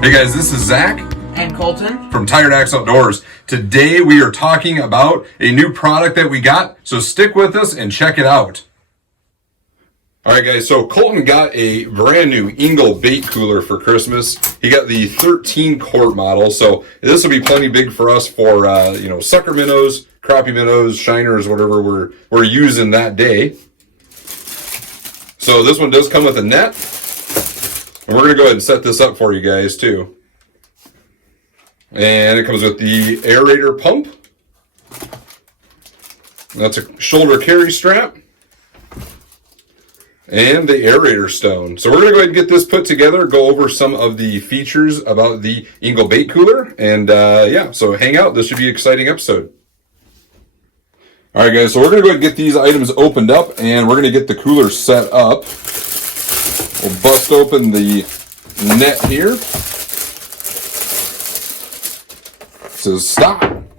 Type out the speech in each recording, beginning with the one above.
Hey guys, this is Zach and Colton from Tired Axe Outdoors. Today we are talking about a new product that we got, so stick with us and check it out. Alright guys, so Colton got a brand new Engel Bait Cooler for Christmas. He got the 13 quart model, so this will be plenty big for us for sucker minnows, crappie minnows, shiners, whatever we're using that day. So this one does come with a net. And we're going to go ahead and set this up for you guys too. And it comes with the Aerator pump. That's a shoulder carry strap. And the Aerator stone. So we're going to go ahead and get this put together, go over some of the features about the Engel Bait Cooler. And so hang out. This should be an exciting episode. Alright guys, so we're going to go ahead and get these items opened up and we're going to get the cooler set up. We'll bust open the net here. It says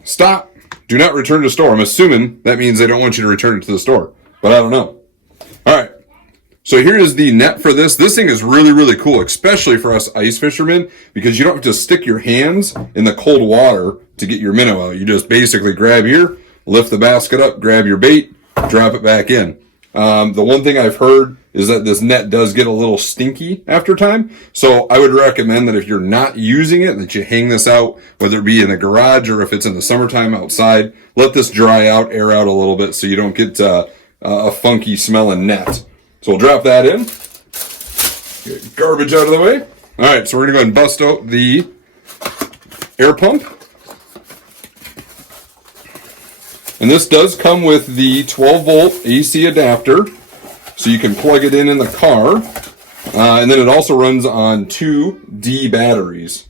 stop, do not return to store. I'm assuming that means they don't want you to return it to the store, but I don't know. All right, so here is the net for this. This thing is really, really cool, especially for us ice fishermen, because you don't have to stick your hands in the cold water to get your minnow out. You just basically grab here, lift the basket up, grab your bait, drop it back in. The one thing I've heard is that this net does get a little stinky after time. So I would recommend that if you're not using it, that you hang this out, whether it be in the garage or if it's in the summertime outside. Let this dry out, air out a little bit so you don't get a funky smelling net. So we'll drop that in. Get garbage out of the way. All right, so we're going to go ahead and bust out the air pump. And this does come with the 12-volt AC adapter, so you can plug it in the car. And then it also runs on 2 D batteries.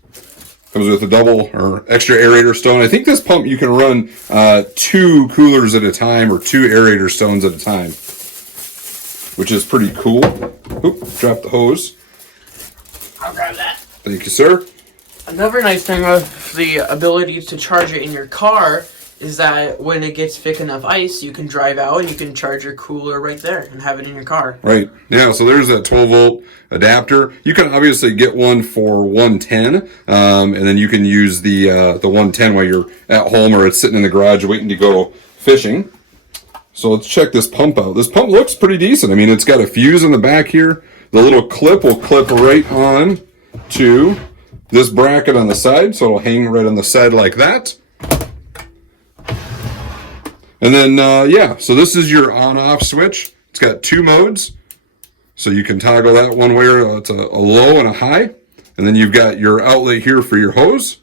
Comes with a double or extra aerator stone. I think this pump you can run 2 coolers at a time or 2 aerator stones at a time, which is pretty cool. Oop, dropped the hose. I'll grab that. Thank you, sir. Another nice thing of the ability to charge it in your car is that when it gets thick enough ice, you can drive out and you can charge your cooler right there and have it in your car. Right. Yeah, so there's that 12-volt adapter. You can obviously get one for 110, and then you can use the 110 while you're at home or it's sitting in the garage waiting to go fishing. So let's check this pump out. This pump looks pretty decent. I mean, it's got a fuse in the back here. The little clip will clip right on to this bracket on the side, so it'll hang right on the side like that. And then, so this is your on-off switch. It's got 2 modes. So you can toggle that one way, it's a low and a high. And then you've got your outlet here for your hose.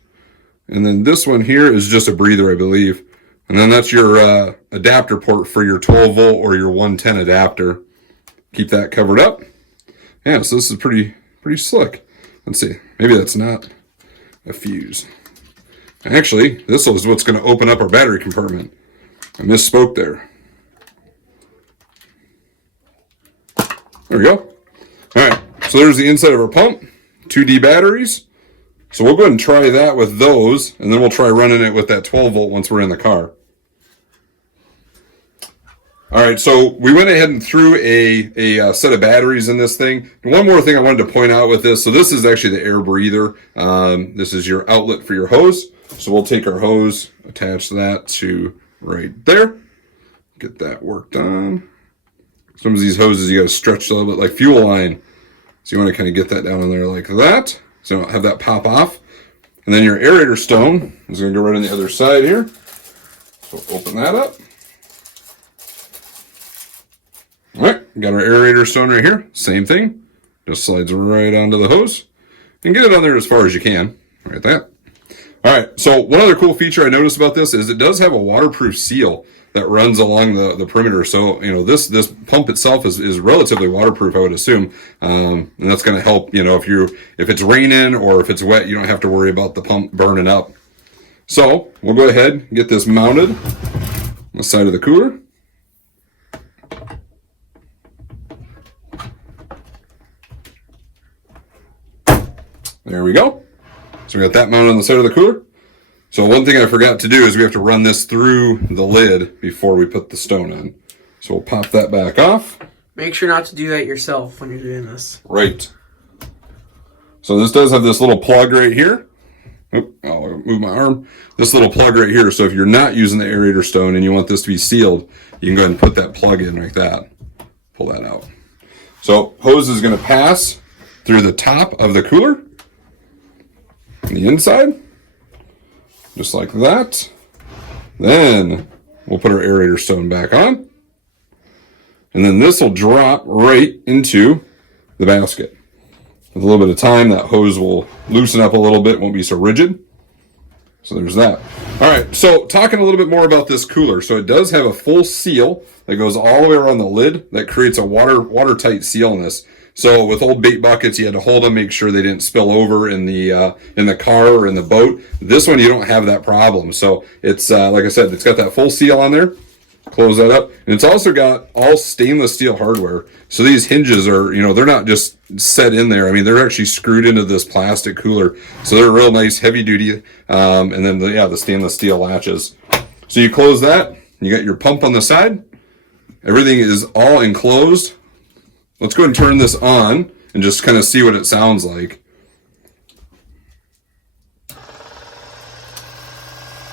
And then this one here is just a breather, I believe. And then that's your adapter port for your 12-volt or your 110 adapter. Keep that covered up. Yeah, so this is pretty slick. Let's see. Maybe that's not a fuse. Actually, this is what's going to open up our battery compartment. I misspoke there. There we go. All right, so there's the inside of our pump, 2D batteries. So we'll go ahead and try that with those, and then we'll try running it with that 12-volt once we're in the car. All right, so we went ahead and threw a set of batteries in this thing. And one more thing I wanted to point out with this. So this is actually the air breather. This is your outlet for your hose. So we'll take our hose, attach that to right there. Get that worked on. Some of these hoses you got to stretch a little bit like fuel line. So you want to kind of get that down in there like that. So you don't have that pop off. And then your aerator stone is going to go right on the other side here. So open that up. All right, got our aerator stone right here. Same thing. Just slides right onto the hose. And get it on there as far as you can. Like that. All right, so one other cool feature I noticed about this is it does have a waterproof seal that runs along the perimeter. So, this pump itself is relatively waterproof, I would assume. And that's going to help, if it's raining or if it's wet, you don't have to worry about the pump burning up. So we'll go ahead and get this mounted on the side of the cooler. There we go. So we got that mounted on the side of the cooler. So one thing I forgot to do is we have to run this through the lid before we put the stone on. So we'll pop that back off. Make sure not to do that yourself when you're doing this. Right. So this does have this little plug right here. Oop, I'll move my arm. This little plug right here. So if you're not using the aerator stone and you want this to be sealed, you can go ahead and put that plug in like that. Pull that out. So hose is going to pass through the top of the cooler on the inside, just like that. Then we'll put our aerator stone back on. And then this will drop right into the basket. With a little bit of time, that hose will loosen up a little bit, won't be so rigid. So there's that. All right, so talking a little bit more about this cooler. So it does have a full seal that goes all the way around the lid that creates a watertight seal in this. So with old bait buckets, you had to hold them, make sure they didn't spill over in the car or in the boat. This one, you don't have that problem. So it's, like I said, it's got that full seal on there. Close that up. And it's also got all stainless steel hardware. So these hinges are, they're not just set in there. I mean, they're actually screwed into this plastic cooler. So they're real nice, heavy duty. And then, the stainless steel latches. So you close that. You got your pump on the side. Everything is all enclosed. Let's go ahead and turn this on and just kind of see what it sounds like.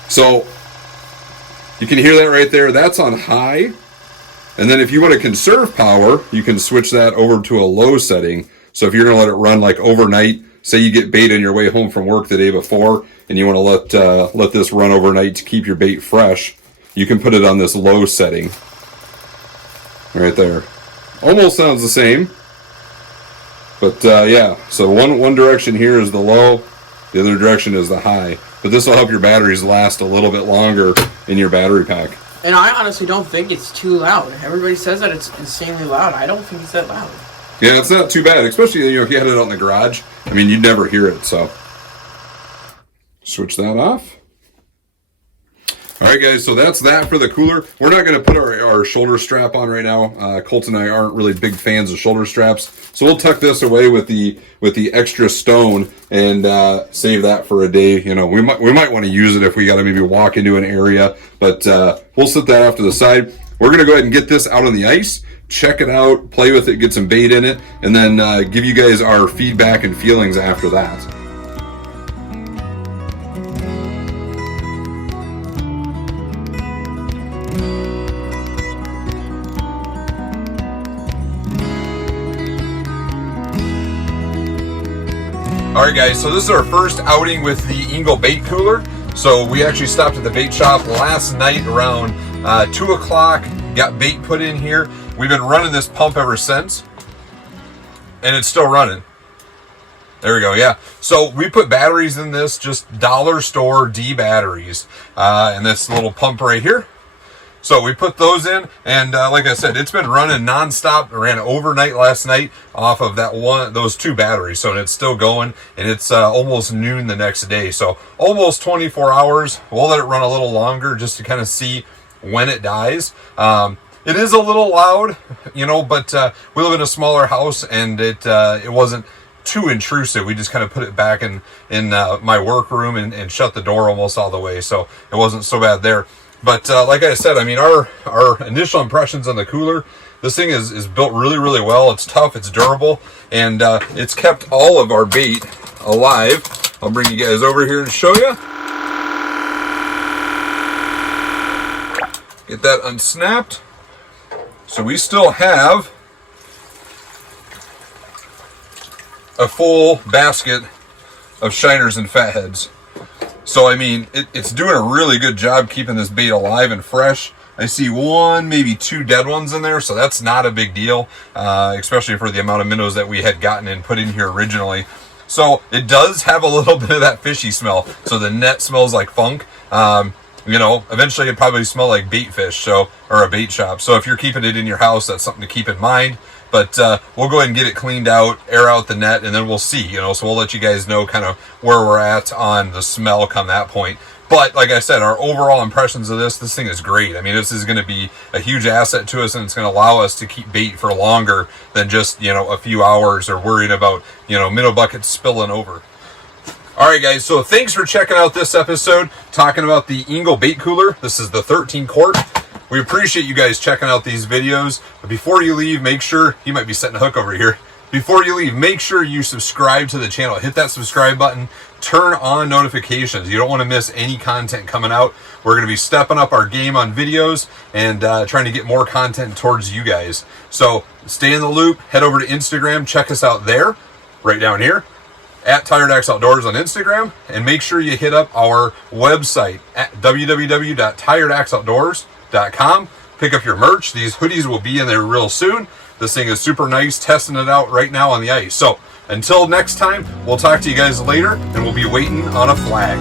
So you can hear that right there. That's on high. And then if you want to conserve power, you can switch that over to a low setting. So if you're going to let it run like overnight, say you get bait on your way home from work the day before, and you want to let this run overnight to keep your bait fresh, you can put it on this low setting right there. Almost sounds the same, but yeah. So one direction here is the low, the other direction is the high. But this will help your batteries last a little bit longer in your battery pack. And I honestly don't think it's too loud. Everybody says that it's insanely loud. I don't think it's that loud. Yeah, it's not too bad, especially if you had it out in the garage. I mean, you'd never hear it. So switch that off. All right, guys, so that's that for the cooler. We're not going to put our shoulder strap on right now. Colt and I aren't really big fans of shoulder straps, so we'll tuck this away with the extra stone and save that for a day. We might want to use it if we got to maybe walk into an area, but we'll set that off to the side. We're going to go ahead and get this out on the ice, check it out, play with it, get some bait in it, and then give you guys our feedback and feelings after that. All right, guys, so this is our first outing with the Engel Bait Cooler. So we actually stopped at the bait shop last night around 2 o'clock, got bait put in here. We've been running this pump ever since, and it's still running. There we go, yeah. So we put batteries in this, just dollar store D batteries, and this little pump right here. So we put those in, and like I said, it's been running nonstop. I ran overnight last night off of those two batteries, so it's still going, and it's almost noon the next day. So almost 24 hours. We'll let it run a little longer just to kind of see when it dies. It is a little loud, but we live in a smaller house, and it wasn't too intrusive. We just kind of put it back in my workroom and shut the door almost all the way, so it wasn't so bad there. But like I said, I mean, our initial impressions on the cooler, this thing is built really, really well. It's tough, it's durable, and it's kept all of our bait alive. I'll bring you guys over here and show you. Get that unsnapped. So we still have a full basket of shiners and fatheads. So, I mean, it's doing a really good job keeping this bait alive and fresh. I see one, maybe two dead ones in there, so that's not a big deal, especially for the amount of minnows that we had gotten and put in here originally. So it does have a little bit of that fishy smell. So the net smells like funk. Eventually it probably smell like bait fish, or a bait shop. So if you're keeping it in your house, that's something to keep in mind. But we'll go ahead and get it cleaned out, air out the net, and then we'll see, so we'll let you guys know kind of where we're at on the smell come that point. But like I said, our overall impressions of this thing is great. I mean, this is going to be a huge asset to us, and it's going to allow us to keep bait for longer than just, a few hours or worrying about, minnow buckets spilling over. All right, guys, so thanks for checking out this episode, talking about the Engel Bait Cooler. This is the 13 quart. We appreciate you guys checking out these videos. But before you leave, make sure, you might be setting a hook over here. before you leave, make sure you subscribe to the channel. Hit that subscribe button. Turn on notifications. You don't want to miss any content coming out. We're going to be stepping up our game on videos and trying to get more content towards you guys. So stay in the loop. Head over to Instagram. Check us out there, right down here, at Tired Axe Outdoors on Instagram. And make sure you hit up our website at www.tiredaxeoutdoors.com. Pick up your merch. These hoodies will be in there real soon. This thing is super nice, testing it out right now on the ice. So until next time, we'll talk to you guys later, and we'll be waiting on a flag.